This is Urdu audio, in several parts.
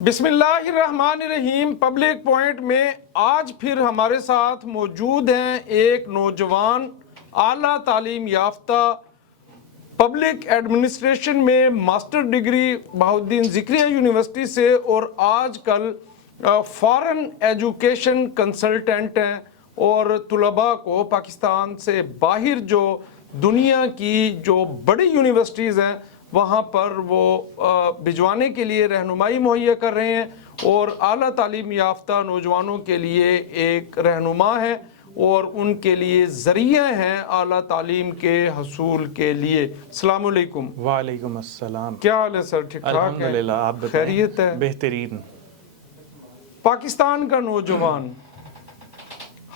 بسم اللہ الرحمن الرحیم۔ پبلک پوائنٹ میں آج پھر ہمارے ساتھ موجود ہیں ایک نوجوان اعلیٰ تعلیم یافتہ پبلک ایڈمنسٹریشن میں ماسٹر ڈگری بہاؤالدین ذکریہ یونیورسٹی سے اور آج کل فارن ایجوکیشن کنسلٹنٹ ہیں اور طلباء کو پاکستان سے باہر جو دنیا کی جو بڑی یونیورسٹیز ہیں وہاں پر وہ بھجوانے کے لیے رہنمائی مہیا کر رہے ہیں اور اعلیٰ تعلیم یافتہ نوجوانوں کے لیے ایک رہنما ہے اور ان کے لیے ذریعہ ہیں اعلیٰ تعلیم کے حصول کے لیے۔ السلام علیکم۔ وعلیکم السلام۔ کیا حال ہے سر؟ ٹھیک ٹھاک ہے؟ الحمدللہ، آپ بتائیں؟ خیریت ہے؟ بہترین۔ پاکستان کا نوجوان،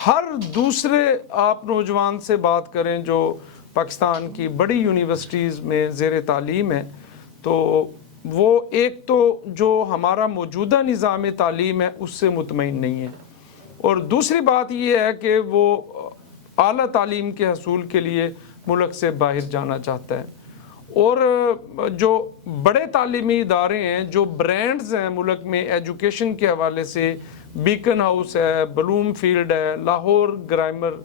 ہر دوسرے آپ نوجوان سے بات کریں جو پاکستان کی بڑی یونیورسٹیز میں زیر تعلیم ہے تو وہ ایک تو جو ہمارا موجودہ نظام تعلیم ہے اس سے مطمئن نہیں ہے، اور دوسری بات یہ ہے کہ وہ اعلیٰ تعلیم کے حصول کے لیے ملک سے باہر جانا چاہتا ہے۔ اور جو بڑے تعلیمی ادارے ہیں، جو برانڈز ہیں ملک میں ایجوکیشن کے حوالے سے، بیکن ہاؤس ہے، بلوم فیلڈ ہے، لاہور گرامر،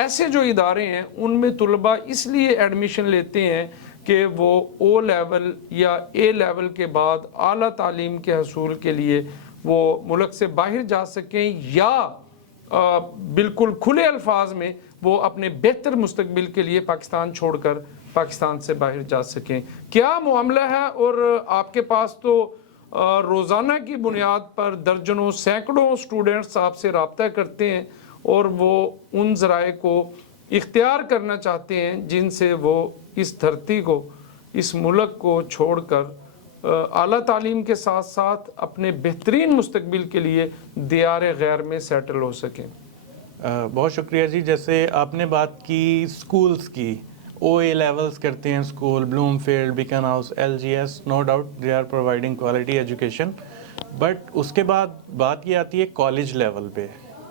ایسے جو ادارے ہیں ان میں طلباء اس لیے ایڈمیشن لیتے ہیں کہ وہ او لیول یا اے لیول کے بعد اعلیٰ تعلیم کے حصول کے لیے وہ ملک سے باہر جا سکیں یا بالکل کھلے الفاظ میں وہ اپنے بہتر مستقبل کے لیے پاکستان چھوڑ کر پاکستان سے باہر جا سکیں۔ کیا معاملہ ہے؟ اور آپ کے پاس تو روزانہ کی بنیاد پر درجنوں سینکڑوں سٹوڈنٹس آپ سے رابطہ کرتے ہیں اور وہ ان ذرائع کو اختیار کرنا چاہتے ہیں جن سے وہ اس دھرتی کو، اس ملک کو چھوڑ کر اعلیٰ تعلیم کے ساتھ ساتھ اپنے بہترین مستقبل کے لیے دیار غیر میں سیٹل ہو سکیں۔ بہت شکریہ جی۔ جیسے آپ نے بات کی سکولز کی، او اے لیولز کرتے ہیں school, Bloomfield, Beaconhouse, L G S, no doubt they are providing quality education, but اس کے بعد بات یہ آتی ہے کالج لیول پہ،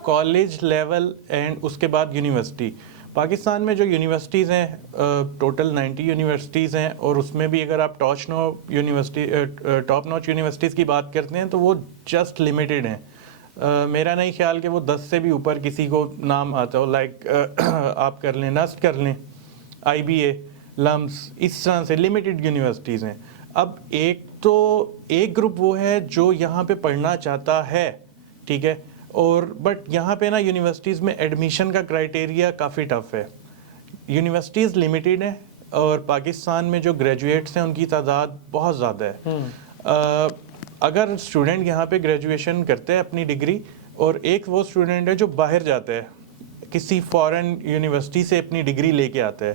کالج لیول اینڈ اس کے بعد یونیورسٹی۔ پاکستان میں جو یونیورسٹیز ہیں ٹوٹل 90 یونیورسٹیز ہیں، اور اس میں بھی اگر آپ ٹاپ نوچ یونیورسٹیز کی بات کرتے ہیں تو وہ جسٹ لمیٹڈ ہیں۔ میرا نہیں خیال کہ وہ 10 سے بھی اوپر کسی کو نام آتا ہو، لائک آپ کر لیں، نسٹ کر لیں، آئی بی اے، لمس، اس طرح سے لمیٹڈ یونیورسٹیز ہیں۔ اب ایک گروپ وہ ہے جو یہاں پہ پڑھنا چاہتا ہے، ٹھیک ہے، اور بٹ یہاں پہ نا یونیورسٹیز میں ایڈمیشن کا کرائٹیریا کافی ٹف ہے، یونیورسٹیز لمیٹڈ ہیں، اور پاکستان میں جو گریجویٹس ہیں ان کی تعداد بہت زیادہ ہے۔ اگر اسٹوڈنٹ یہاں پہ گریجویشن کرتے ہیں اپنی ڈگری، اور ایک وہ اسٹوڈنٹ ہے جو باہر جاتا ہے کسی فارن یونیورسٹی سے اپنی ڈگری لے کے آتا ہے،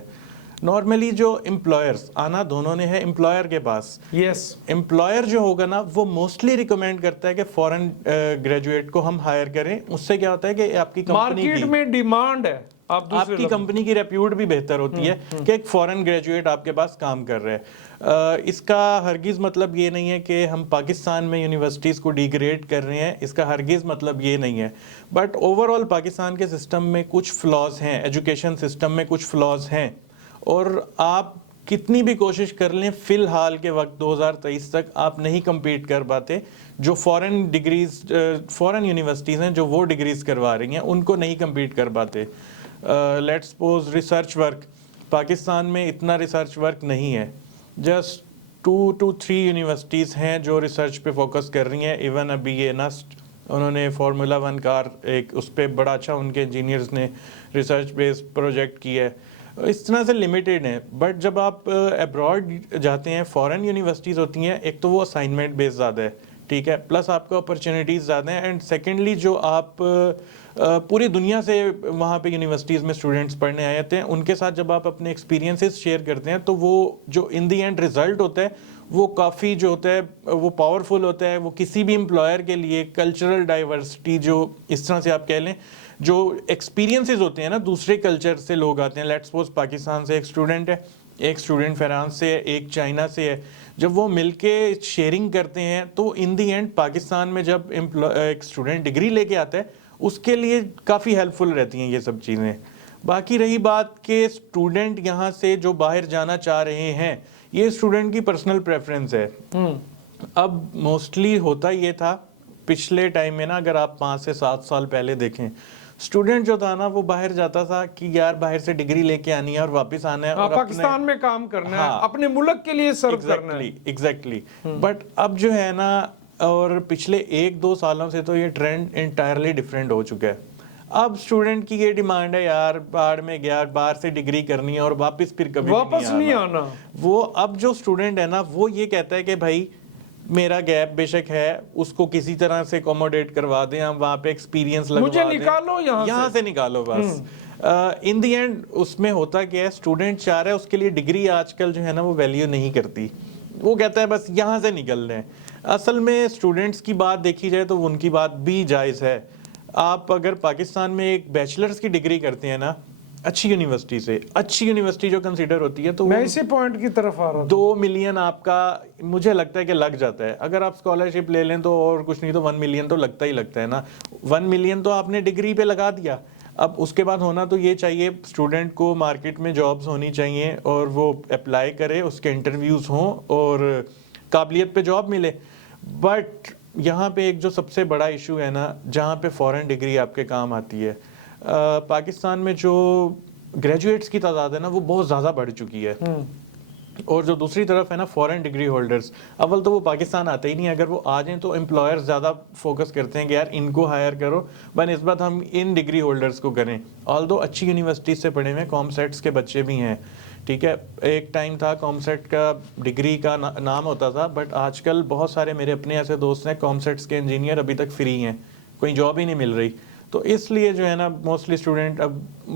نارملی جو امپلائرز آنا دونوں نے ہے امپلائر کے پاس، یس، امپلائر جو ہوگا نا وہ موسٹلی ریکمینڈ کرتا ہے کہ فورن گریجویٹ کو ہم ہائر کریں۔ اس سے کیا ہوتا ہے کہ آپ کی کمپنی مارکیٹ میں ڈیمانڈ ہے، آپ کی کمپنی کی ریپیوٹ بھی بہتر ہوتی ہے کہ ایک فورن گریجویٹ آپ کے پاس کام کر رہے ہیں۔ اس کا ہرگز مطلب یہ نہیں ہے کہ ہم پاکستان میں یونیورسٹیز کو ڈیگریڈ کر رہے ہیں، اس کا ہرگز مطلب یہ نہیں ہے، بٹ اوور آل پاکستان کے سسٹم میں کچھ فلاز ہیں، ایجوکیشن سسٹم میں کچھ فلاز ہیں، اور آپ کتنی بھی کوشش کر لیں فی الحال کے وقت 2023 تک آپ نہیں کمپیٹ کر پاتے۔ جو فورن یونیورسٹیز ہیں جو وہ ڈگریز کروا رہی ہیں ان کو نہیں کمپیٹ کر پاتے۔ Let's suppose research work, Pakistan میں اتنا ریسرچ ورک نہیں ہے، جسٹ 2 to 3 یونیورسٹیز ہیں جو ریسرچ پہ فوکس کر رہی ہیں۔ ایون ابھی یہ نسٹ انہوں نے فارمولا 1 کار ایک اس پہ بڑا اچھا ان کے انجینئرز نے ریسرچ بیسڈ پروجیکٹ کیا ہے، اس طرح سے لمیٹڈ ہیں۔ بٹ جب آپ ابراڈ جاتے ہیں، فارن یونیورسٹیز ہوتی ہیں، ایک تو وہ اسائنمنٹ بیس زیادہ ہے، ٹھیک ہے، پلس آپ کو اپرچونیٹیز زیادہ ہیں، اینڈ سیکنڈلی جو آپ پوری دنیا سے وہاں پہ یونیورسٹیز میں اسٹوڈنٹس پڑھنے آئے ہوتے ہیں، ان کے ساتھ جب آپ اپنے ایکسپیرینسز شیئر کرتے ہیں تو وہ جو ان دی اینڈ رزلٹ ہوتا ہے وہ کافی جو ہوتا ہے وہ پاورفل ہوتا ہے۔ وہ کسی بھی امپلائر کے لیے کلچرل ڈائیورسٹی، جو اس طرح سے آپ کہہ لیں، جو ایکسپیرینسز ہوتے ہیں نا، دوسرے کلچر سے لوگ آتے ہیں، لیٹس سپوز پاکستان سے ایک اسٹوڈنٹ ہے، ایک اسٹوڈنٹ فرانس سے ہے، ایک چائنا سے ہے، جب وہ مل کے شیئرنگ کرتے ہیں تو ان دی اینڈ پاکستان میں جب ایک اسٹوڈنٹ ڈگری لے کے آتا ہے اس کے لیے کافی ہیلپ فل رہتی ہیں یہ سب چیزیں۔ باقی رہی بات کہ اسٹوڈنٹ یہاں سے جو باہر جانا چاہ رہے ہیں، یہ اسٹوڈنٹ کی پرسنل پریفرنس ہے۔ اب موسٹلی ہوتا یہ تھا پچھلے ٹائم میں نا، اگر آپ 5 سے 7 سال پہلے دیکھیں، اسٹوڈنٹ جو تھا نا وہ باہر جاتا تھا کہ یار باہر سے ڈگری لے کے آنی ہے اور واپس آنا ہے اور پاکستان میں کام کرنا ہے، اپنے ملک کے لیے سرو کرنا ہے. ایگزیکٹلی. بٹ اب جو ہے نا، اور پچھلے 1-2 سالوں سے تو یہ ٹرینڈ انٹائرلی ڈفرینٹ ہو چکا ہے. اب اسٹوڈنٹ کی یہ ڈیمانڈ ہے یار باہر میں گیا، باہر سے ڈگری کرنی ہے اور واپس پھر کبھی واپس نہیں آنا. وہ اب جو اسٹوڈنٹ ہے نا وہ یہ کہتا ہے کہ بھائی میرا گیپ بے شک ہے، اس کو کسی طرح سے اکوموڈیٹ کروا دیں، ہم وہاں پہ ایکسپیرینس لگوا دیں، مجھے نکالو یہاں سے نکالو بس. ان دی اینڈ اس میں ہوتا کیا ہے، اسٹوڈنٹ چاہ رہا ہے، اس کے لیے ڈگری آج کل جو ہے نا وہ ویلیو نہیں کرتی، وہ کہتا ہے بس یہاں سے نکل رہے ہیں. اصل میں اسٹوڈنٹس کی بات دیکھی جائے تو ان کی بات بھی جائز ہے. آپ اگر پاکستان میں ایک بیچلرز کی ڈگری کرتے ہیں نا اچھی یونیورسٹی سے، اچھی یونیورسٹی جو کنسیڈر ہوتی ہے، تو میں اسی پوائنٹ کی طرف آ رہا ہوں. 2 ملین آپ کا مجھے لگتا ہے کہ لگ جاتا ہے. اگر آپ اسکالرشپ لے لیں تو اور کچھ نہیں تو 1 ملین تو لگتا ہی لگتا ہے نا. 1 ملین تو آپ نے ڈگری پہ لگا دیا. اب اس کے بعد ہونا تو یہ چاہیے اسٹوڈنٹ کو مارکیٹ میں جابز ہونی چاہیے اور وہ اپلائی کرے، اس کے انٹرویوز ہوں اور قابلیت پہ جاب ملے. بٹ یہاں پہ ایک جو سب سے بڑا ایشو ہے نا، جہاں پہ فورن ڈگری آپ کے کام آتی ہے، پاکستان میں جو گریجویٹس کی تعداد ہے نا وہ بہت زیادہ بڑھ چکی ہے. اور جو دوسری طرف ہے نا فورن ڈگری ہولڈرز، اول تو وہ پاکستان آتے ہی نہیں. اگر وہ آ جائیں تو امپلائر زیادہ فوکس کرتے ہیں کہ یار ان کو ہائر کرو بنسبت ہم ان ڈگری ہولڈرز کو کریں. آلدو اچھی یونیورسٹیز سے پڑھے ہوئے کام سیٹس کے بچے بھی ہیں، ٹھیک ہے. ایک ٹائم تھا کام سیٹ کا ڈگری کا نام ہوتا تھا، بٹ آج کل بہت سارے میرے اپنے ایسے دوست ہیں کام سیٹس کے انجینئر ابھی تک فری ہیں، کوئی جاب ہی نہیں مل رہی. تو اس لیے جو ہے نا موسٹلی اسٹوڈنٹ، اب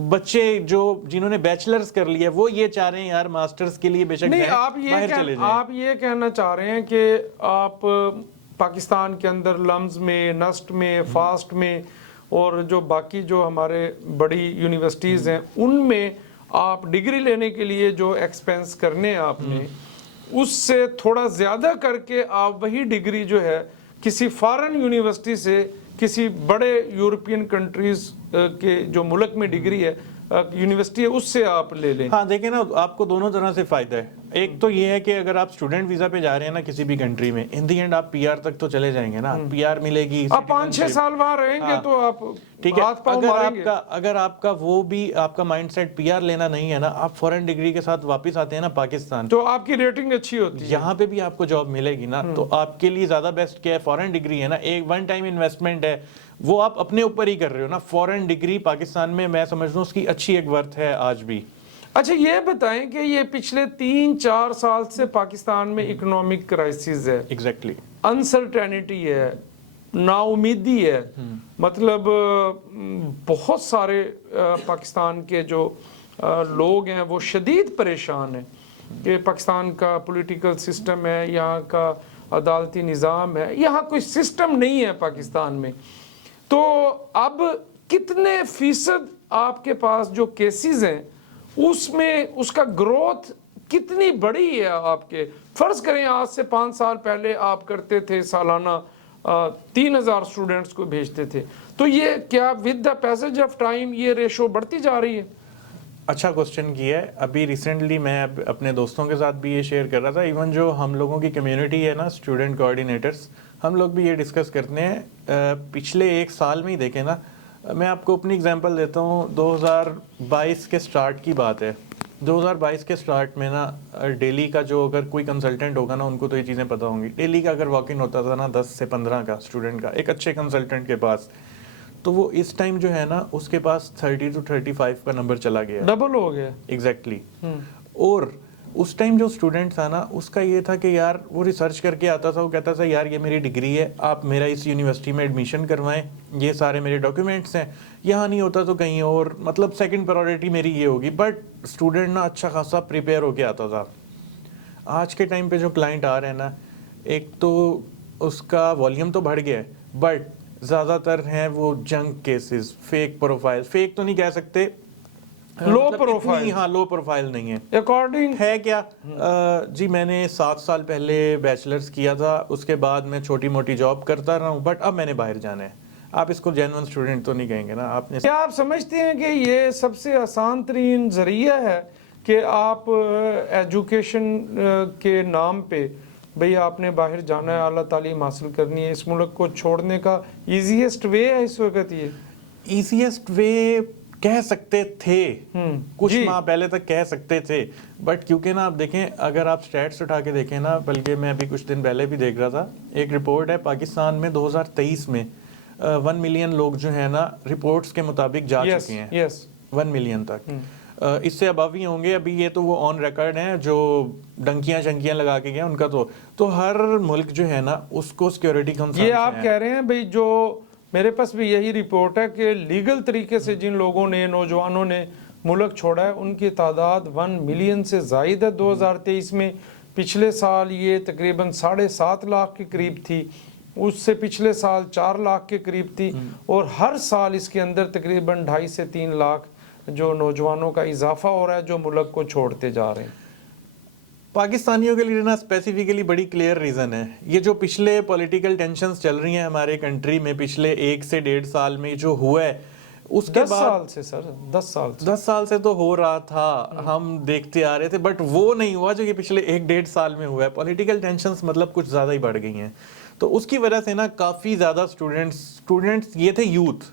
بچے جو جنہوں نے بیچلرز کر لیا وہ یہ چاہ رہے ہیں یار ماسٹرز کے لیے بے شک نہیں. باہر چلے جائیں. آپ یہ کہنا چاہ رہے ہیں کہ آپ پاکستان کے اندر لمز میں، نسٹ میں، فاسٹ میں اور جو باقی جو ہمارے بڑی یونیورسٹیز ہیں ان میں آپ ڈگری لینے کے لیے جو ایکسپینس کرنے آپ نے اس سے تھوڑا زیادہ کر کے آپ وہی ڈگری جو ہے کسی فارن یونیورسٹی سے، کسی بڑے یورپین کنٹریز کے جو ملک میں ڈگری ہے یونیورسٹی ہے اس سے آپ لے لیں. ہاں دیکھیں نا، آپ کو دونوں طرح سے فائدہ ہے. ایک تو یہ ہے کہ اگر آپ اسٹوڈنٹ ویزا پہ جا رہے ہیں نا کسی بھی کنٹری میں، ان دی اینڈ آپ پی آر تک تو چلے جائیں گے نا، پی آر ملے گی، آپ 5-6 سال وہاں رہیں گے تو آپ ٹھیک ہے. ہاتھ پاؤں ماریں گے. اگر آپ کا وہ بھی آپ کا مائنڈ سیٹ پی آر لینا نہیں ہے نا، آپ فورن ڈگری کے ساتھ واپس آتے ہیں نا پاکستان، تو آپ کی ریٹنگ اچھی ہوتی ہے، یہاں پہ بھی آپ کو جاب ملے گی نا. تو آپ کے لیے زیادہ بیسٹ کیا ہے؟ فورن ڈگری ہے نا، ایک ون ٹائم انویسٹمنٹ ہے، وہ آپ اپنے اوپر ہی کر رہے ہو نا. فورن ڈگری پاکستان میں میں سمجھتا ہوں اس کی اچھی ایک ورتھ ہے آج بھی. اچھا یہ بتائیں کہ یہ پچھلے 3-4 سال سے پاکستان میں اکنامک کرائسس ہے، ایگزیکٹلی انسرٹینٹی ہے، نا امیدی ہے. مطلب بہت سارے پاکستان کے جو لوگ ہیں وہ شدید پریشان ہیں کہ پاکستان کا پولیٹیکل سسٹم ہے، یہاں کا عدالتی نظام ہے، یہاں کوئی سسٹم نہیں ہے پاکستان میں. تو اب کتنے فیصد آپ کے پاس جو کیسز ہیں اس میں اس کا گروتھ کتنی بڑی ہے آپ کے؟ فرض کریں آج سے 5 سال پہلے آپ کرتے تھے سالانہ 3000 اسٹوڈنٹس کو بھیجتے تھے، تو یہ کیا with the passage of time یہ ریشو بڑھتی جا رہی ہے؟ اچھا کوسچن کیا ہے. ابھی ریسنٹلی میں اپنے دوستوں کے ساتھ بھی یہ شیئر کر رہا تھا، ایون جو ہم لوگوں کی کمیونٹی ہے نا اسٹوڈنٹ کوآرڈینیٹرز، ہم لوگ بھی یہ ڈسکس کرتے ہیں. پچھلے 1 سال میں ہی دیکھیں نا، میں آپ کو اپنی اگزامپل دیتا ہوں. 2022 کے سٹارٹ کی بات ہے. 2022 کے سٹارٹ میں نا ڈیلی کا جو اگر کوئی کنسلٹنٹ ہوگا نا ان کو تو یہ چیزیں پتہ ہوں گی، ڈیلی کا اگر واک ان ہوتا تھا نا 10 سے 15 کا اسٹوڈنٹ کا ایک اچھے کنسلٹنٹ کے پاس، تو وہ اس ٹائم جو ہے نا اس کے پاس 30 to 35 کا نمبر چلا گیا، ڈبل ہو گیا. ایگزیکٹلی. اور اس ٹائم جو اسٹوڈنٹ تھا نا اس کا یہ تھا کہ یار وہ ریسرچ کر کے آتا تھا، وہ کہتا تھا یار یہ میری ڈگری ہے، آپ میرا اس یونیورسٹی میں ایڈمیشن کروائیں، یہ سارے میرے ڈاکیومنٹس ہیں، یہاں نہیں ہوتا تو کہیں اور، مطلب سیکنڈ پرائورٹی میری یہ ہوگی. بٹ اسٹوڈنٹ نا اچھا خاصا پریپیئر ہو کے آتا تھا. آج کے ٹائم پہ جو کلائنٹ آ رہے ہیں نا، ایک تو اس کا والیوم تو بڑھ گیا ہے، بٹ زیادہ تر ہیں وہ junk cases, fake profile, fake تو نہیں کہہ سکتے، لو پروفائل. ہاں لو پروفائل نہیں ہے. اکارڈنگ ہے کیا جی میں نے 7 سال پہلے بیچلرز کیا تھا، اس کے بعد میں چھوٹی موٹی جاب کرتا رہا ہوں، بٹ اب میں نے باہر جانا ہے. آپ اس کو جینوئن اسٹوڈنٹ تو نہیں کہیں گے نا. آپ نے کیا آپ سمجھتے ہیں کہ یہ سب سے آسان ترین ذریعہ ہے کہ آپ ایجوکیشن کے نام پہ بھئی آپ نے باہر جانا ہے, اعلیٰ تعلیم حاصل کرنی ہے, اس ملک کو چھوڑنے کا ایزیسٹ وے ہے اس وقت یہ؟ ایزیسٹ وے کہہ سکتے تھے, کچھ جی. ماہ پہلے تک کہہ سکتے تھے, بٹ کیونکہ نا آپ دیکھیں, اگر آپ سٹیٹس اٹھا کے دیکھیں نا, بلکہ میں ابھی کچھ دن پہلے بھی دیکھ رہا تھا, ایک رپورٹ ہے پاکستان میں 2023 میں 1 ملین لوگ جو ہیں نا رپورٹس کے مطابق جا چکے ہیں. یس 1 ملین تک, اس سے ابو ہی ہوں گے ابھی, یہ تو وہ آن ریکارڈ ہیں جو ڈنکیاں شنکیاں لگا کے گئے ان کا. تو ہر ملک جو ہے نا اس کو سیکیورٹی کنسرنز یہ آپ کہہ رہے ہیں بھئی, جو میرے پاس بھی یہی رپورٹ ہے کہ لیگل طریقے سے جن لوگوں نے, نوجوانوں نے ملک چھوڑا ہے, ان کی تعداد 1 ملین سے زائد ہے 2023 میں. پچھلے سال یہ تقریباً 7.5 لاکھ کے قریب تھی, اس سے پچھلے سال 4 لاکھ کے قریب تھی, اور ہر سال اس کے اندر تقریباً 2.5 سے 3 لاکھ جو نوجوانوں کا اضافہ ہو رہا ہے جو ملک کو چھوڑتے جا رہے ہیں. پاکستانیوں کے لیے نا اسپیسیفکلی بڑی کلیئر ریزن ہے. یہ جو پچھلے پولیٹیکل ٹینشنز چل رہی ہیں ہمارے کنٹری میں پچھلے 1 سے 1.5 سال میں جو ہوا ہے, اس کے 10 بعد سال سے سر 10 سال سے تو ہو رہا تھا, ہم دیکھتے آ رہے تھے, بٹ وہ نہیں ہوا جو یہ پچھلے 1-1.5 سال میں ہوا ہے. پولیٹیکل ٹینشنز مطلب کچھ زیادہ ہی بڑھ گئی ہیں, تو اس کی وجہ سے نا کافی زیادہ اسٹوڈنٹس یہ تھے یوتھ,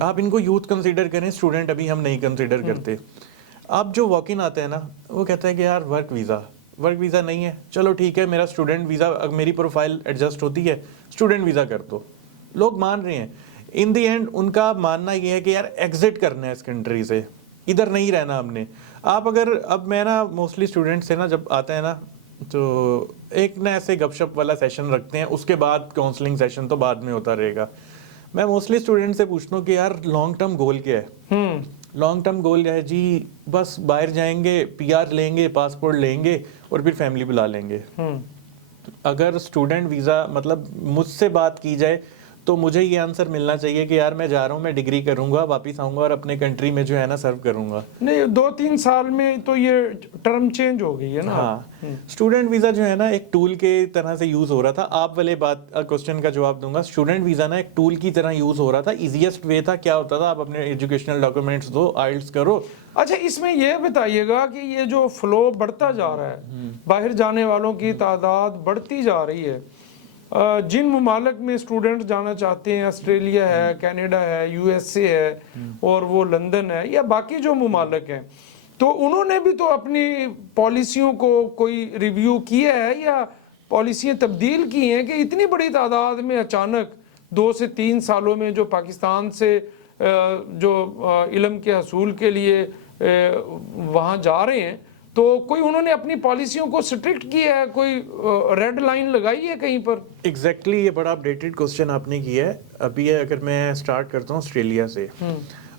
آپ ان کو یوتھ کنسیڈر کریں, اسٹوڈنٹ ابھی ہم نہیں کنسیڈر کرتے. اب جو واک ان آتے ہیں نا وہ کہتا ہے کہ یار ورک ویزا نہیں ہے, چلو ٹھیک ہے میرا اسٹوڈنٹ ویزا, میری پروفائل ایڈجسٹ ہوتی ہے, اسٹوڈنٹ ویزا کر دو. لوگ مان رہے ہیں. ان دی اینڈ ان کا ماننا یہ ہے کہ یار ایگزٹ کرنا ہے اس کنٹری سے, ادھر نہیں رہنا ہم نے. آپ اگر, اب میں نا موسٹلی اسٹوڈنٹ سے نا جب آتے ہیں نا تو ایک نا ایسے گپ شپ والا سیشن رکھتے ہیں, اس کے بعد کاؤنسلنگ سیشن تو بعد میں ہوتا رہے گا. میں موسٹلی اسٹوڈنٹ سے پوچھتا ہوں کہ یار لانگ ٹرم گول کیا ہے. لانگ ٹرم گول ہے جی بس باہر جائیں گے, پی آر لیں گے, پاسپورٹ لیں گے اور پھر فیملی بلا لیں گے. اگر اسٹوڈنٹ ویزا مطلب مجھ سے بات کی جائے تو مجھے یہ آنسر ملنا چاہیے کہ یار میں جا رہا ہوں, میں ڈگری کروں گا, واپس آؤں گا اور اپنے کنٹری میں جو ہے نا سرو کروں گا. نہیں, 2-3 سال میں تو یہ ٹرم چینج ہو گئی ہے نا. ہاں, اسٹوڈنٹ ویزا جو ہے نا ایک ٹول کے طرح سے یوز ہو رہا تھا. آپ والے بات کوسچن کا جواب دوں گا. اسٹوڈنٹ ویزا نا ایک ٹول کی طرح یوز ہو رہا تھا. ایزیسٹ وے تھا, کیا ہوتا تھا, آپ اپنے ایجوکیشنل ڈاکومنٹس دو, آئلٹس کرو. اچھا, اس میں یہ بتائیے گا کہ یہ جو فلو بڑھتا جا رہا ہے, باہر جانے والوں کی تعداد بڑھتی جا رہی ہے, جن ممالک میں اسٹوڈنٹ جانا چاہتے ہیں, آسٹریلیا ہے, کینیڈا ہے, یو ایس اے ہے, اور وہ لندن ہے, یا باقی جو ممالک ہیں, تو انہوں نے بھی تو اپنی پالیسیوں کو کوئی ریویو کیا ہے یا پالیسیاں تبدیل کی ہیں کہ اتنی بڑی تعداد میں اچانک 2 سے 3 سالوں میں جو پاکستان سے جو علم کے حصول کے لیے وہاں جا رہے ہیں, تو کوئی انہوں نے اپنی پالیسیوں کو سٹرکٹ کیا ہے, کوئی ریڈ لائن لگائی ہے کہیں پر؟ ایگزیکٹلی, یہ بڑا اپڈیٹڈ کوسچن آپ نے کیا ہے. ابھی اگر میں سٹارٹ کرتا ہوں آسٹریلیا سے.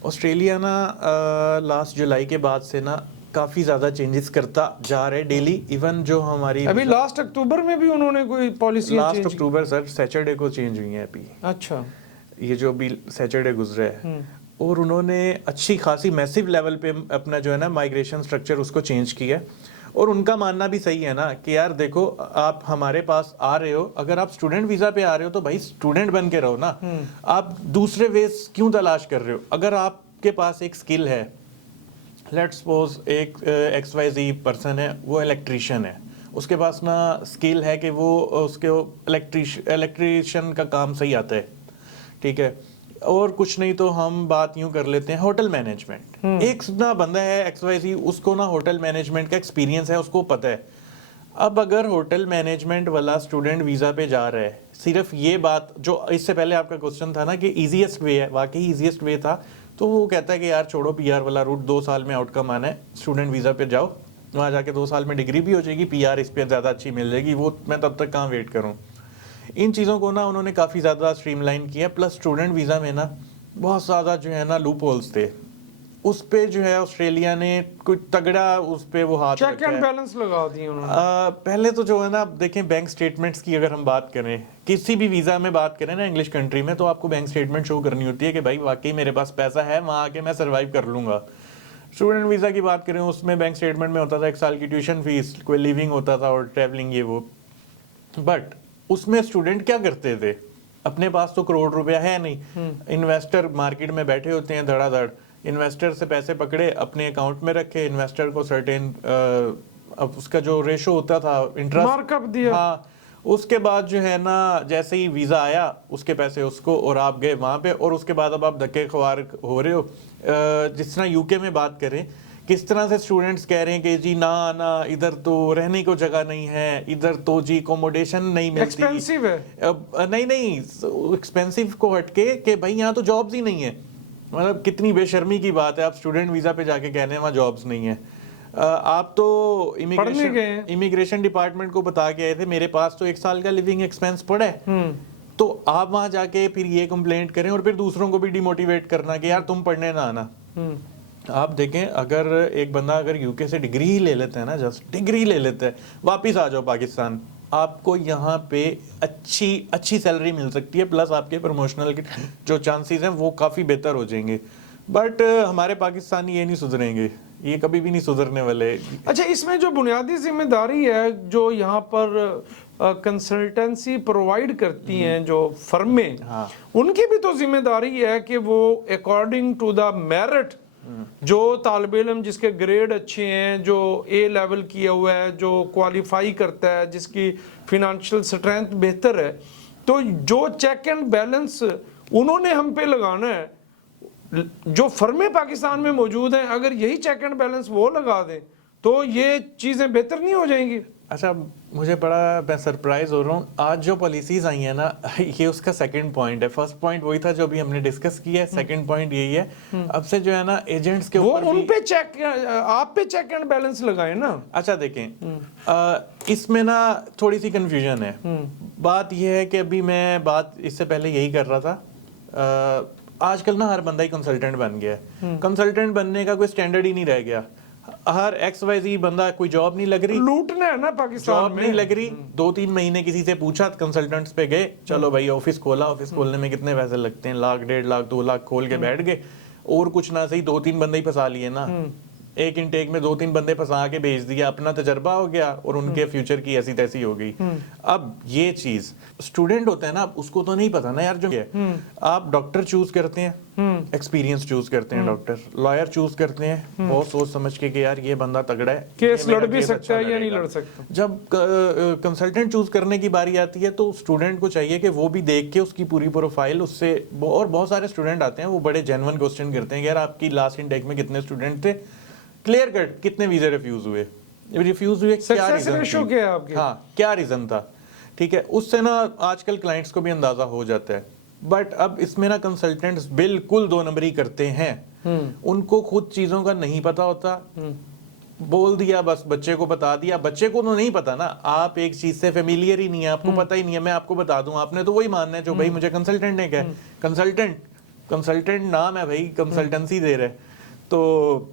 آسٹریلیا نا لاسٹ جولائی کے بعد سے نا کافی زیادہ چینجز کرتا جا رہے ڈیلی. ایون جو ہماری ابھی لاسٹ اکتوبر میں بھی انہوں نے کوئی پالیسی لاسٹ اکتوبر سر سیچرڈے کو چینج ہوئی ہیں ابھی. اچھا, یہ جو ابھی سیچرڈے گزرا ہے, اور انہوں نے اچھی خاصی میسیو لیول پہ اپنا جو ہے نا مائگریشن سٹرکچر اس کو چینج کیا. اور ان کا ماننا بھی صحیح ہے نا کہ یار دیکھو آپ ہمارے پاس آ رہے ہو, اگر آپ اسٹوڈنٹ ویزا پہ آ رہے ہو تو بھائی اسٹوڈنٹ بن کے رہو نا, آپ دوسرے ویز کیوں تلاش کر رہے ہو. اگر آپ کے پاس ایک اسکل ہے, لیٹ سپوز ایک ایکس وائی زی پرسن ہے, وہ الیکٹریشین ہے, اس کے پاس نا اسکل ہے کہ وہ اس کے الیکٹریشین کا کام صحیح آتا ہے, ٹھیک ہے, اور کچھ نہیں تو ہم بات یوں کر لیتے ہیں ہوٹل مینجمنٹ. ایک نا بندہ ہے ایکس وائی زی, اس کو نا ہوٹل مینجمنٹ کا ایکسپیرینس ہے, اس کو پتہ ہے. اب اگر ہوٹل مینجمنٹ والا اسٹوڈنٹ ویزا پہ جا رہا ہے, صرف یہ بات جو اس سے پہلے آپ کا کوسچن تھا نا کہ ایزیسٹ وے ہے, واقعی ایزیسٹ وے تھا, تو وہ کہتا ہے کہ یار چھوڑو پی آر والا روٹ, 2 سال میں آؤٹ کم آنا ہے, اسٹوڈنٹ ویزا پہ جاؤ, وہاں جا کے 2 سال میں ڈگری بھی ہو جائے گی, پی آر اس پہ زیادہ اچھی مل جائے گی, وہ میں تب تک کہاں ویٹ کروں. ان چیزوں کو نا انہوں نے کافی زیادہ اسٹریم لائن کیا. پلس اسٹوڈنٹ ویزا میں نا بہت زیادہ جو ہے نا لوپ ہولز تھے, اس پہ جو ہے آسٹریلیا نے کچھ تگڑا اس پہ وہ ہاتھ چیک اینڈ بیلنس لگا دی انہوں نے. پہلے تو جو ہے نا دیکھیں بینک سٹیٹمنٹس کی اگر ہم بات کریں, کسی بھی ویزا میں بات کریں نا انگلش کنٹری میں, تو آپ کو بینک سٹیٹمنٹ شو کرنی ہوتی ہے کہ بھائی واقعی میرے پاس پیسہ ہے, وہاں آ کے میں سروائیو کر لوں گا. اسٹوڈنٹ ویزا کی بات کریں, اس میں بینک سٹیٹمنٹ میں ہوتا تھا 1 سال کی ٹیوشن فیس, کوئی لیونگ ہوتا تھا اور ٹریولنگ یہ وہ. بٹ اس میں اسٹوڈنٹ کیا کرتے تھے, اپنے پاس تو کروڑ روپیہ ہے نہیں, انویسٹر مارکیٹ میں بیٹھے ہوتے ہیں دھڑا دھڑ, انویسٹر سے پیسے پکڑے اپنے اکاؤنٹ میں رکھے, انویسٹر کو سرٹین اب اس کا جو ریشو ہوتا تھا انٹرسٹ مارک اپ دیا. ہاں اس کے بعد جو ہے نا جیسے ہی ویزا آیا اس کے پیسے اس کو اور آپ گئے وہاں پہ, اور اس کے بعد اب آپ دھکے خوار ہو رہے ہو. جس طرح یو کے میں بات کریں کس طرح سے اسٹوڈنٹس کہہ رہے ہیں کہ جی نا ادھر تو رہنے کو جگہ نہیں ہے, ادھر تو جی اکوموڈیشن نہیں ملتی, ایکسپینسو ہے. نہیں ایکسپینسو کو ہٹ کے کہ بھائی یہاں تو جابز ہی نہیں ہے. مطلب کتنی بے شرمی کی بات ہے, آپ اسٹوڈنٹ ویزا پہ جا کے کہنے ہیں وہاں جابز نہیں ہے. آپ تو امیگریشن ڈپارٹمنٹ کو بتا کے آئے تھے میرے پاس تو 1 سال کا لیونگ ایکسپینس پڑا ہے, تو آپ وہاں جا کے پھر یہ کمپلینٹ کریں اور پھر دوسروں کو بھی ڈی موٹیویٹ کرنا کہ یار تم پڑھنے نہ آنا. آپ دیکھیں اگر ایک بندہ اگر یو کے سے ڈگری ہی لے لیتا ہے نا, جسٹ ڈگری لے لیتا ہے, واپس آ جاؤ پاکستان, آپ کو یہاں پہ اچھی سیلری مل سکتی ہے, پلس آپ کے پروموشنل کے جو چانسز ہیں وہ کافی بہتر ہو جائیں گے. بٹ ہمارے پاکستانی یہ نہیں سدھریں گے, یہ کبھی بھی نہیں سدھرنے والے. اچھا اس میں جو بنیادی ذمہ داری ہے جو یہاں پر کنسلٹنسی پرووائڈ کرتی ہیں جو فرمیں, ان کی بھی تو ذمہ داری ہے کہ وہ اکارڈنگ ٹو دا میرٹ جو طالب علم جس کے گریڈ اچھے ہیں, جو اے لیول کیا ہوا ہے, جو کوالیفائی کرتا ہے, جس کی فنانشل سٹرینتھ بہتر ہے, تو جو چیک اینڈ بیلنس انہوں نے ہم پہ لگانا ہے. جو فرمیں پاکستان میں موجود ہیں اگر یہی چیک اینڈ بیلنس وہ لگا دیں تو یہ چیزیں بہتر نہیں ہو جائیں گی. اچھا مجھے بڑا میں سرپرائز ہو رہا ہوں, آج جو پالیسیز آئی ہیں نا یہ اس کا سیکنڈ پوائنٹ ہے. فرسٹ پوائنٹ وہی تھا جو ابھی ہم نے ڈسکس کیا ہے, سیکنڈ پوائنٹ یہی ہے اب سے جو ہے نا ایجنٹس کے وہ اوپر ان پہ چیک, آپ پہ چیک اینڈ بیلنس لگائیں نا. اچھا دیکھیں اس میں نا تھوڑی سی کنفیوژن ہے. بات یہ ہے کہ ابھی میں بات اس سے پہلے یہی کر رہا تھا, آج کل نا ہر بندہ ہی کنسلٹنٹ بن گیا ہے. کنسلٹنٹ بننے کا کوئی سٹینڈرڈ ہی نہیں رہ گیا. ہر ایکس وائی زی بندہ, کوئی جاب نہیں لگ رہی, لوٹنا ہے نا پاکستان جاب نہیں لگ رہی, 2-3 مہینے کسی سے پوچھا, کنسلٹنٹس پہ گئے, چلو بھائی آفس کھولا, آفس کھولنے میں کتنے پیسے لگتے ہیں, 1 لاکھ 1.5 لاکھ 2 لاکھ کھول کے بیٹھ گئے, اور کچھ نہ صحیح 2-3 بندے ہی پھنسا لیے نا. ایک انٹیک میں 2-3 بندے پھنسا کے بھیج دیا, اپنا تجربہ ہو گیا اور ان کے فیوچر کی ایسی تیسی ہو گئی. اب یہ چیز اسٹوڈنٹ ہوتا ہے نا, اس کو تو نہیں پتا نا یار, جو آپ ڈاکٹر چوز کرتے ہیں ایکسپیرینس چوز کرتے ہیں, ڈاکٹر لائر چوز کرتے ہیں بہت سوچ سمجھ کے کہ یار یہ بندہ تگڑا ہے, کیس لڑ بھی سکتا ہے یا نہیں لڑ سکتا. جب کنسلٹنٹ چوز کرنے کی باری آتی ہے تو اسٹوڈنٹ کو چاہیے کہ وہ بھی دیکھ کے اس کی پوری پروفائل اس سے, اور بہت سارے اسٹوڈنٹ آتے ہیں وہ بڑے جینون کوسچن کرتے ہیں کہ یار آپ کی لاسٹ انٹیک میں کتنے اسٹوڈنٹ تھے, کلیئر کٹ کتنے ویزے ریفیوز ہوئے, کیا ریزن تھا. ٹھیک ہے, اس سے نا آج کل کلائنٹس کو بھی اندازہ ہو جاتا ہے. بٹ اب اس میں نا کنسلٹنٹس بالکل 2 نمبری کرتے ہیں, ان کو خود چیزوں کا نہیں پتا ہوتا, بول دیا بس, بچے کو بتا دیا. بچے کو تو نہیں پتا نا, آپ ایک چیز سے فیملیئر ہی نہیں ہے, آپ کو پتا ہی نہیں ہے. میں آپ کو بتا دوں, آپ نے تو وہی ماننا ہے جو بھائی مجھے کنسلٹنٹ نے کہا. کنسلٹنٹ نام ہے بھائی, کنسلٹنسی دے رہے. تو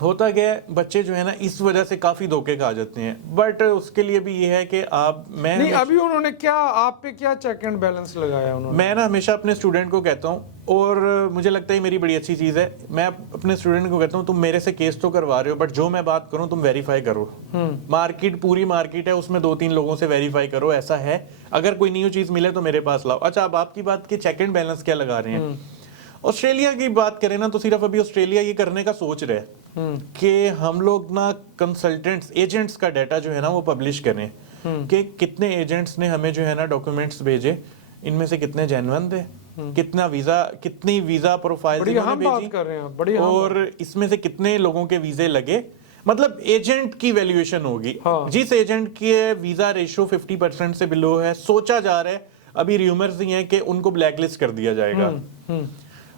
ہوتا کیا ہے, بچے جو ہے نا اس وجہ سے کافی دھوکے کھا جاتے ہیں. بٹ اس کے لیے بھی یہ ہے کہ میں نہیں, ابھی انہوں نے کیا آپ پہ کیا چیک اینڈ بیلنس لگایا انہوں نے. میں نا ہمیشہ اپنے اسٹوڈنٹ کو کہتا ہوں, اور مجھے لگتا ہے میری بڑی اچھی چیز ہے, میں اپنے اسٹوڈنٹ کو کہتا ہوں تم میرے سے کیس تو کروا رہے ہو, بٹ جو میں بات کروں تم ویریفائی کرو. مارکیٹ پوری مارکیٹ ہے, اس میں 2-3 لوگوں سے ویریفائی کرو, ایسا ہے, اگر کوئی نیو چیز ملے تو میرے پاس لاؤ. اچھا اب آپ کی بات کہ چیک اینڈ بیلنس کیا لگا رہے ہیں, آسٹریلیا کی بات کریں نا تو صرف ابھی آسٹریلیا یہ کرنے کا سوچ رہے کہ ہم لوگ نا کنسلٹنٹس ایجنٹس کا ڈیٹا جو ہے نا وہ پبلش کریں کہ کتنے ایجنٹس نے ہمیں جو ہے نا ڈاکیومنٹس بھیجے, ان میں سے کتنے جینون تھے, کتنی ویزا پروفائل اور اس میں سے کتنے لوگوں کے ویزے لگے. مطلب ایجنٹ کی ویلیویشن ہوگی. جس ایجنٹ کی ویزا ریشو 50% سے بلو ہے, سوچا جا رہا ہے, ابھی ریومرز ہی ہیں کہ ان کو بلیک لسٹ کر دیا جائے گا.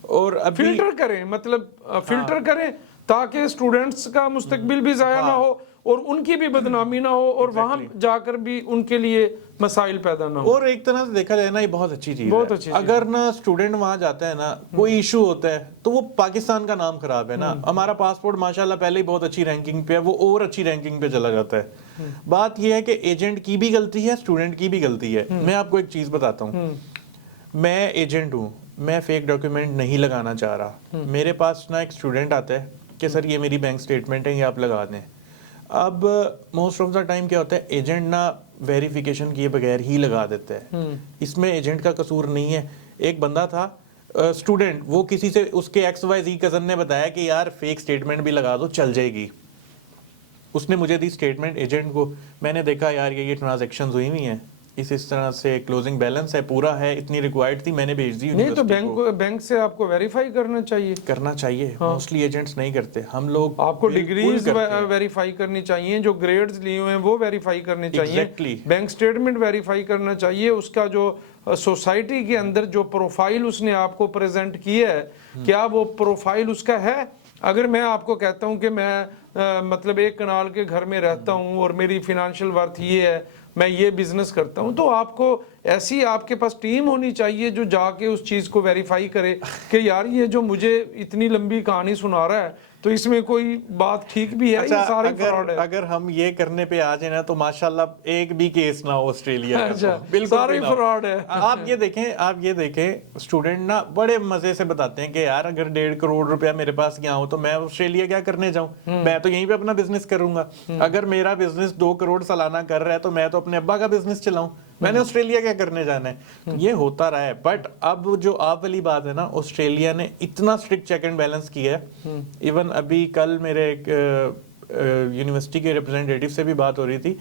اور فلٹر کریں, مطلب فلٹر کریں تاکہ اسٹوڈنٹس کا مستقبل بھی ضائع نہ ہو اور ان کی بھی بدنامی نہ ہو, اور وہاں جا کر بھی ان کے لیے مسائل پیدا نہ ہو. اور ایک طرح سے دیکھا جائے نا یہ بہت اچھی چیز ہے. اگر نا اسٹوڈنٹ وہاں جاتا ہے نا, کوئی ایشو ہوتا ہے تو وہ پاکستان کا نام خراب ہے نا. ہمارا پاسپورٹ ماشاءاللہ پہلے ہی بہت اچھی رینکنگ پہ ہے, وہ اور اچھی رینکنگ پہ چلا جاتا ہے. بات یہ ہے کہ ایجنٹ کی بھی غلطی ہے, اسٹوڈنٹ کی بھی غلطی ہے. میں آپ کو ایک چیز بتاتا ہوں, میں ایجنٹ ہوں, میں فیک ڈاکیومنٹ نہیں لگانا چاہ رہا. میرے پاس نا ایک اسٹوڈنٹ آتا ہے کہ سر یہ میری بینک سٹیٹمنٹ ہے, یہ آپ لگا دیں. اب موسٹ آف دا ٹائم کیا ہوتا ہے, ایجنٹ نا ویریفیکیشن کیے بغیر ہی لگا دیتا ہے. اس میں ایجنٹ کا قصور نہیں ہے. ایک بندہ تھا اسٹوڈنٹ, وہ کسی سے اس کے XYZ کزن نے بتایا کہ یار فیک سٹیٹمنٹ بھی لگا دو چل جائے گی. اس نے مجھے دی اسٹیٹمنٹ ایجنٹ کو, میں نے دیکھا یار یہ ٹرانزیکشنز ہوئی ہوئی ہیں, اس طرح سے کلوزنگ بیلنس ہے, پورا ہے, اتنی ریکوائرڈ تھی, میں نے بھیج دی. نہیں تو بینک سے آپ کو ویریفائی کرنا چاہیے. موسٹلی ایجنٹس نہیں کرتے, ہم لوگ آپ کو ڈگریز ویریفائی کرنی چاہیے, جو گریڈز لیے ہوئے ہیں وہ ویریفائی کرنے چاہیے, بینک سٹیٹمنٹ ویریفائی کرنا چاہیے, اس کا جو سوسائٹی کے اندر جو پروفائل اس نے آپ کو پریزنٹ کی ہے, کیا وہ پروفائل اس کا ہے. اگر میں آپ کو کہتا ہوں کہ میں مطلب 1 کنال کے گھر میں رہتا ہوں اور میری فینانشل ورتھ یہ ہے, میں یہ بزنس کرتا ہوں, تو آپ کو ایسی آپ کے پاس ٹیم ہونی چاہیے جو جا کے اس چیز کو ویریفائی کرے کہ یار یہ جو مجھے اتنی لمبی کہانی سنا رہا ہے تو اس میں کوئی بات ٹھیک بھی ہے, یہ سارا فراڈ ہے. اگر ہم یہ کرنے پہ آ جائیں نا تو ماشاءاللہ ایک بھی کیس نہ ہو آسٹریلیا کا, بالکل سارا فراڈ ہے. آپ یہ دیکھیں اسٹوڈنٹ نا بڑے مزے سے بتاتے ہیں کہ یار اگر 1.5 کروڑ روپیہ میرے پاس یہاں ہو تو میں آسٹریلیا کیا کرنے جاؤں, میں تو یہیں پہ اپنا بزنس کروں گا. اگر میرا بزنس 2 کروڑ سالانہ کر رہا ہے تو میں تو اپنے ابا کا بزنس چلاؤں, میں نے آسٹریلیا کیا کرنے جانا ہے. یہ ہوتا رہا ہے. بٹ اب جو آپ والی بات ہے نا, آسٹریلیا نے اتنا اسٹرکٹ چیک اینڈ بیلنس کیا ہے. ایون ابھی کل میرے ایک یونیورسٹی کے ریپرزینٹیٹیو سے بھی بات ہو رہی تھی,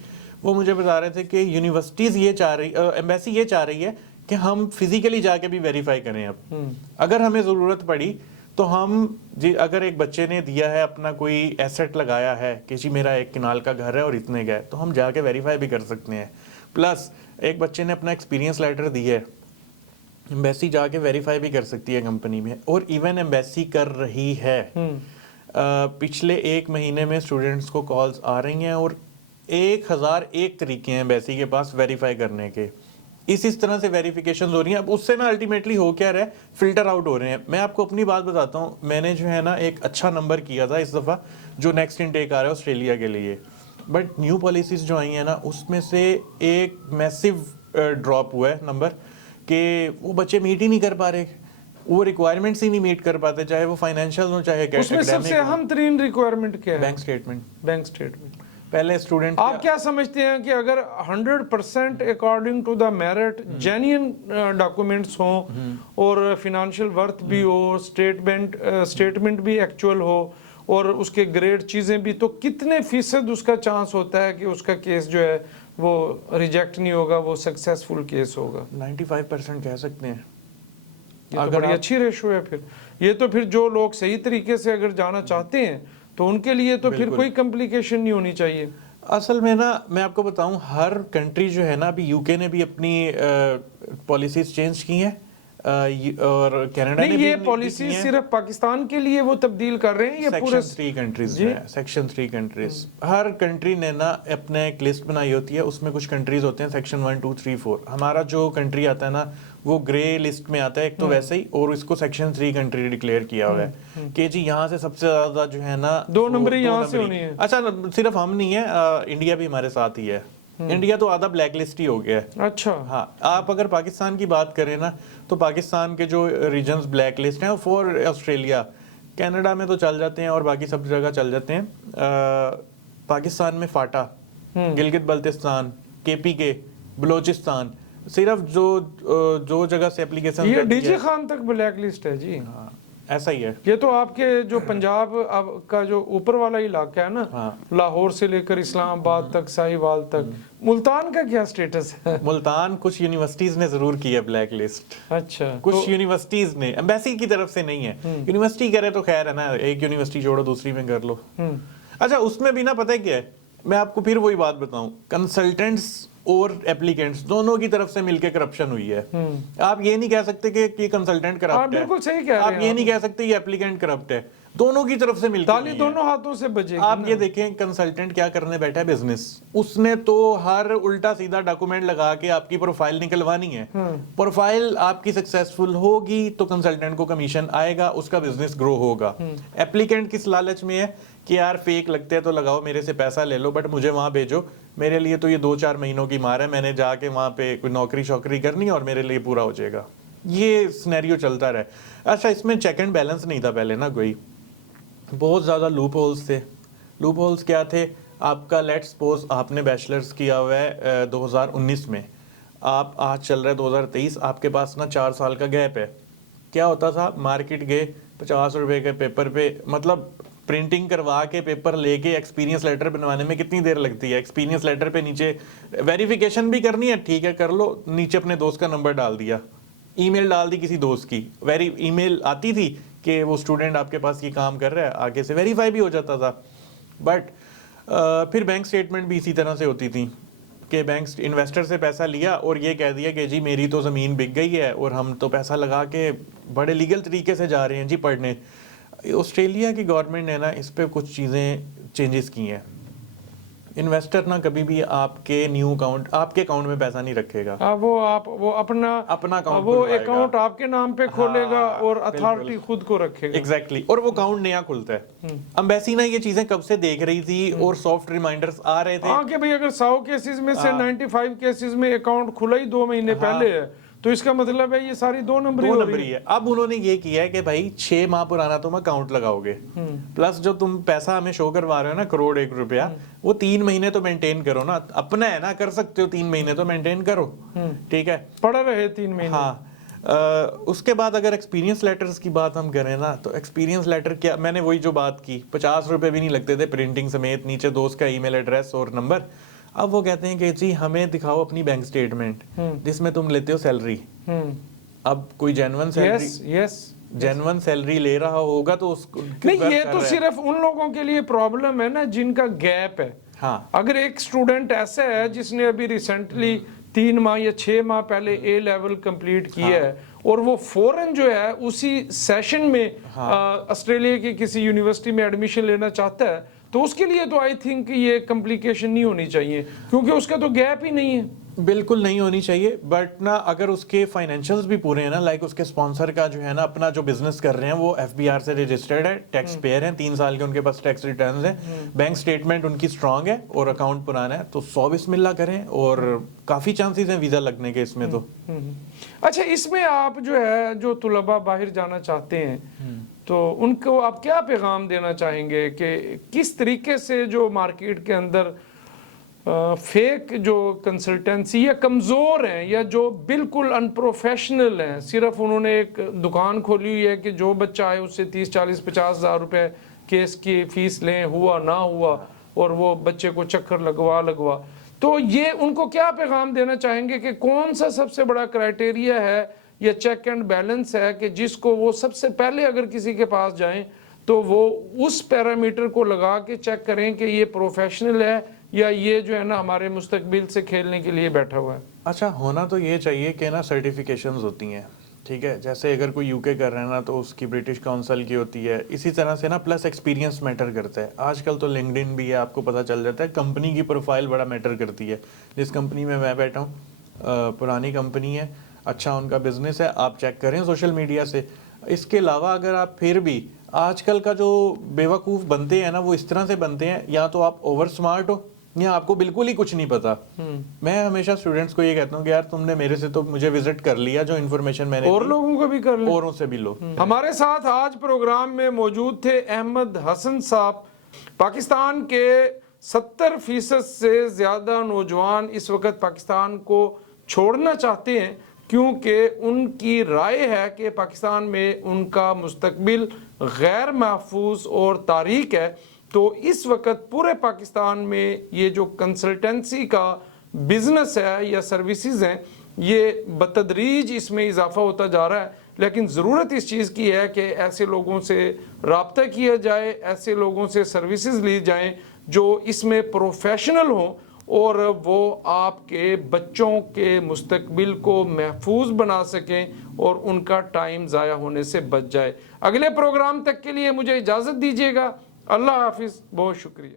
وہ مجھے بتا رہے تھے کہ یونیورسٹیز ایمبیسی یہ چاہ رہی ہے کہ ہم فزیکلی جا کے بھی ویریفائی کریں. اب اگر ہمیں ضرورت پڑی تو ہم اگر ایک بچے نے دیا ہے اپنا کوئی ایسٹ لگایا ہے کہ جی میرا 1 کنال کا گھر ہے اور اتنے کا ہے, تو ہم جا کے ویریفائی بھی کر سکتے ہیں. پلس ایک بچے نے اپنا ایکسپیرینس لیٹر دی ہے, ایمبیسی جا کے ویریفائی بھی کر سکتی ہے کمپنی میں, اور ایون ایمبیسی کر رہی ہے. پچھلے 1 مہینے میں اسٹوڈنٹس کو کالز آ رہی ہیں اور 1001 طریقے ہیں ایمبیسی کے پاس ویریفائی کرنے کے. اس طرح سے ویریفیکیشن ہو رہی ہیں. اب اس سے نا الٹیمیٹلی ہو کیا رہا ہے, فلٹر آؤٹ ہو رہے ہیں. میں آپ کو اپنی بات بتاتا ہوں, میں نے جو ہے نا ایک اچھا نمبر کیا تھا اس دفعہ جو نیکسٹ انٹیک آ رہا ہے آسٹریلیا کے لیے, بٹ نیو پالیسیز جو آئی ہیں نا اس میں سے ایک میسو ڈراپ ہوا ہے نمبر, کہ وہ بچے میٹ ہی نہیں کر پا رہے, وہ ریکوائرمنٹس ہی نہیں میٹ کر پاتے, چاہے وہ فائنینشیل ہو چاہے اس میں سب سے اہم ترین ریکوائرمنٹ کیا ہے؟ Bank statement. Bank statement. پہلے اسٹوڈنٹ آپ کیا سمجھتے ہیں کہ اگر 100% according to the merit genuine documents ہوں اور فینانشیل ورتھ بھی ہو, اسٹیٹمنٹ بھی ایکچوئل ہو اور اس کے گریڈ چیزیں بھی, تو کتنے فیصد اس کا چانس ہوتا ہے کہ اس کا کیس جو ہے وہ ریجیکٹ نہیں ہوگا, وہ سکسیسفل کیس ہوگا؟ 95% کہہ سکتے ہیں. یہ تو بڑی اچھی ریشو ہے. پھر یہ تو پھر جو لوگ صحیح طریقے سے اگر جانا چاہتے ہیں تو ان کے لیے تو پھر کوئی کمپلیکیشن نہیں ہونی چاہیے. اصل میں نا میں آپ کو بتاؤں, ہر کنٹری جو ہے نا, ابھی یو کے نے بھی اپنی پالیسیز چینج کی ہیں اور کینیڈا نے بھی. یہ پالیسیز صرف پاکستان کے لیے وہ تبدیل کر رہے ہیں, یہ پورے سیکشن 3 کنٹریز میں, سیکشن 3 کنٹریز. ہر کنٹری نے نا اپنے ایک لسٹ بنائی ہوتی ہے, اس میں کچھ کنٹریز ہوتے ہیں سیکشن 1 2 3 4. ہمارا جو کنٹری آتا ہے نا وہ گرے لسٹ میں آتا ہے ایک تو ویسے ہی, اور اس کو سیکشن 3 کنٹری ڈکلیئر کیا ہوا ہے کہ جی یہاں سے سب سے زیادہ جو ہے نا 2 نمبری یہاں سے ہونی ہے. اچھا صرف ہم نہیں ہے, انڈیا بھی ہمارے ساتھ ہی ہے. انڈیا تو آدھا بلیک لسٹ ہی ہو گیا ہے. اچھا ہاں, آپ اگر پاکستان کی بات کریں نا تو پاکستان کے جو ریجنز بلیک لسٹ ہیں, فور آسٹریلیا, کینیڈا میں تو چل جاتے ہیں اور باقی سب جگہ چل جاتے ہیں. پاکستان میں فاٹا, گلگت بلتستان, کے پی کے, بلوچستان, صرف جو جگہ سے اپلیکیشن, یہ ڈی جی خان تک بلیک لسٹ ہے جی. ہاں ایسا ہی ہے. یہ تو آپ کے جو پنجاب کا جو اوپر والا علاقہ ہے نا, لاہور سے لے کر اسلام آباد تک, ساہیوال تک, ملتان کا کیا سٹیٹس ہے؟ ملتان کچھ یونیورسٹیز نے ضرور کی ہے بلیک لسٹ. اچھا, کچھ یونیورسٹیز نے, ایمبیسی کی طرف سے نہیں ہے. یونیورسٹی کرے تو خیر ہے نا, ایک یونیورسٹی چھوڑو دوسری میں کر لو. اچھا اس میں بھی نا پتہ کیا ہے, میں آپ کو پھر وہی بات بتاؤں, کنسلٹنٹس اور ایپلیکینٹس دونوں کی طرف سے مل کے کرپشن ہوئی ہے. آپ یہ نہیں کہہ سکتے کہ یہ کنسلٹنٹ کرپٹ ہے, بالکل صحیح کہہ رہے ہیں. آپ یہ نہیں کہہ سکتے یہ ایپلیکینٹ کرپٹ ہے, دونوں کی طرف سے مل کے. تالی دونوں ہاتھوں سے بجے گی. آپ یہ دیکھیں کنسلٹنٹ کیا کرنے بیٹھا ہے بزنس, اس نے تو ہر الٹا سیدھا ڈاکومنٹ لگا کے آپ کی پروفائل نکلوانی ہے. پروفائل آپ کی سکسیسفل ہوگی تو کنسلٹنٹ کو کمیشن آئے گا, اس کا بزنس گرو ہوگا. ایپلیکینٹ کس لالچ میں ہے کہ یار فیک لگتے ہیں تو لگاؤ, میرے سے پیسہ لے لو, بٹ مجھے وہاں بھیجو, میرے لیے تو یہ 2-4 مہینوں کی مار ہے, میں نے جا کے وہاں پہ کوئی نوکری شوکری کرنی اور میرے لیے پورا ہو جائے گا. یہ سینیریو چلتا رہے. اچھا اس میں چیک اینڈ بیلنس نہیں تھا پہلے نا, کوئی بہت زیادہ لوپ ہولز تھے. لوپ ہولز کیا تھے, آپ کا لیٹ سپوز آپ نے بیچلرز کیا ہوا ہے 2019 میں, آپ آج چل رہا ہے 2023, آپ کے پاس نا 4 سال کا گیپ ہے. کیا ہوتا تھا, مارکیٹ گئے 50 روپے کے پیپر پہ, مطلب پرنٹنگ کروا کے پیپر لے کے ایکسپیرینس لیٹر بنوانے میں کتنی دیر لگتی ہے. ایکسپیرینس لیٹر پہ نیچے ویریفیکیشن بھی کرنی ہے, ٹھیک ہے کر لو, نیچے اپنے دوست کا نمبر ڈال دیا, ای میل ڈال دی کسی دوست کی, ای میل آتی تھی کہ وہ اسٹوڈنٹ آپ کے پاس یہ کام کر رہا ہے, آگے سے ویریفائی بھی ہو جاتا تھا. بٹ پھر بینک سٹیٹمنٹ بھی اسی طرح سے ہوتی تھی کہ بینک انویسٹر سے پیسہ لیا اور یہ کہہ دیا کہ جی میری تو زمین بک گئی ہے اور ہم تو پیسہ لگا کے بڑے لیگل طریقے سے جا رہے ہیں جی پڑھنے. آسٹریلیا کی گورنمنٹ نے نا اس پہ کچھ چیزیں چینجز کی ہیں. انویسٹر نا کبھی بھی آپ کے نیو اکاؤنٹ, آپ کے اکاؤنٹ میں پیسہ نہیں رکھے گا, وہ اپنا اکاؤنٹ وہ اکاؤنٹ آپ کے نام پہ کھولے گا اور اتھارٹی خود کو رکھے گا. ایگزیکٹلی, اور وہ اکاؤنٹ نیا کھلتا ہے. امبیسی نا یہ چیزیں کب سے دیکھ رہی تھی اور سافٹ ریمائنڈرز آ رہے تھے. ہاں کہ بھئی اگر 100 کیسز میں سے 95 کیسز میں اکاؤنٹ کھلا ہی 2 مہینے پہلے ہے تو اس کا مطلب ہے یہ ساری 2 نمبری ہو رہی ہے. اب انہوں نے یہ کیا ہے کہ بھائی 6 ماہ پرانا تم اکاؤنٹ لگاؤ گے, پلس جو تم پیسہ ہمیں شو کروا رہے ہو نا 1 کروڑ 1 روپیہ, وہ 3 مہینے تو مینٹین کرو نا. اپنا ہے نا, کر سکتے ہو 3 مہینے تو مینٹین کرو, ٹھیک ہے, پڑا رہے 3 مہینے. ہاں. اس کے بعد اگر ایکسپیرینس لیٹرز کی بات ہم کریں نا تو ایکسپیرینس لیٹر کیا, میں نے وہی جو بات کی 50 روپے بھی نہیں لگتے تھے پرنٹنگ سمیت, نیچے دوست کا ای میل ایڈریس اور نمبر. اب وہ کہتے ہیں کہ جی ہمیں دکھاؤ اپنی بینک سٹیٹمنٹ جس میں تم لیتے ہو سیلری. اب کوئی جینون سیلری لے رہا ہوگا تو اس نہیں, یہ تو صرف ان لوگوں کے لیے پرابلم ہے نا جن کا گیپ ہے. اگر ایک سٹوڈنٹ ایسا ہے جس نے ابھی ریسنٹلی 3 ماہ یا 6 ماہ پہلے اے لیول کمپلیٹ کیا ہے اور وہ فوراً جو ہے اسی سیشن میں آسٹریلیا کی کسی یونیورسٹی میں ایڈمیشن لینا چاہتا ہے تو اس کے لیے تو آئی تھنک یہ کمپلیکیشن نہیں ہونی چاہیے کیونکہ اس کا تو گیپ ہی نہیں ہے. بالکل نہیں ہونی چاہیے. بٹ نا اگر اس کے فائنینشلز بھی پورے ہیں نا, لائک اس کے اسپانسر کا جو ہے نا اپنا جو بزنس کر رہے ہیں وہ FBR سے رجسٹرڈ ہے, ٹیکس پیئر ہیں, 3 سال کے ان کے پاس ٹیکس ریٹرنز ہیں, بینک سٹیٹمنٹ ان کی اسٹرانگ ہے اور اکاؤنٹ پرانا ہے, تو 100 بسم اللہ کریں اور کافی چانسز ہیں ویزا لگنے کے اس میں. تو اچھا, اس میں آپ جو ہے جو طلباء باہر جانا چاہتے ہیں تو ان کو آپ کیا پیغام دینا چاہیں گے کہ کس طریقے سے جو مارکیٹ کے اندر فیک جو کنسلٹنسی یا کمزور ہیں یا جو بالکل ان پروفیشنل ہیں, صرف انہوں نے ایک دکان کھولی ہوئی ہے کہ جو بچہ آئے اس سے 30 40 50 ہزار روپے کیس کی فیس لیں, ہوا نہ ہوا, اور وہ بچے کو چکر لگوا, تو یہ ان کو کیا پیغام دینا چاہیں گے کہ کون سا سب سے بڑا کرائٹیریا ہے یا چیک اینڈ بیلنس ہے کہ جس کو وہ سب سے پہلے اگر کسی کے پاس جائیں تو وہ اس پیرامیٹر کو لگا کے چیک کریں کہ یہ پروفیشنل ہے یا یہ جو ہے نا ہمارے مستقبل سے کھیلنے کے لیے بیٹھا ہوا ہے. اچھا, ہونا تو یہ چاہیے کہ نا سرٹیفیکیشنز ہوتی ہیں, ٹھیک ہے, جیسے اگر کوئی UK کر رہا ہے نا تو اس کی برٹش کاؤنسل کی ہوتی ہے, اسی طرح سے نا پلس ایکسپیرینس میٹر کرتا ہے. آج کل تو لنکڈن بھی ہے, آپ کو پتہ چل جاتا ہے, کمپنی کی پروفائل بڑا میٹر کرتی ہے. جس کمپنی میں بیٹھا ہوں پرانی کمپنی ہے, اچھا ان کا بزنس ہے, آپ چیک کریں سوشل میڈیا سے. اس کے علاوہ اگر آپ پھر بھی آج کل کا جو بیوقوف بنتے ہیں نا وہ اس طرح سے بنتے ہیں, یا تو آپ اوور سمارٹ ہو یا آپ کو بالکل ہی کچھ نہیں پتا. میں ہمیشہ اسٹوڈنٹس کو یہ کہتا ہوں کہ یار تم نے میرے سے تو مجھے وزٹ کر لیا, جو انفارمیشن میں نے اور لوگوں کو بھی کر لیں, اوروں سے بھی لو. ہمارے ساتھ آج پروگرام میں موجود تھے احمد حسن صاحب. پاکستان کے 70% سے زیادہ نوجوان اس وقت پاکستان کو چھوڑنا چاہتے ہیں کیونکہ ان کی رائے ہے کہ پاکستان میں ان کا مستقبل غیر محفوظ اور تاریک ہے. تو اس وقت پورے پاکستان میں یہ جو کنسلٹنسی کا بزنس ہے یا سروسز ہیں یہ بتدریج اس میں اضافہ ہوتا جا رہا ہے, لیکن ضرورت اس چیز کی ہے کہ ایسے لوگوں سے رابطہ کیا جائے, ایسے لوگوں سے سروسز لی جائیں جو اس میں پروفیشنل ہوں اور وہ آپ کے بچوں کے مستقبل کو محفوظ بنا سکیں اور ان کا ٹائم ضائع ہونے سے بچ جائے. اگلے پروگرام تک کے لیے مجھے اجازت دیجیے گا. اللہ حافظ, بہت شکریہ.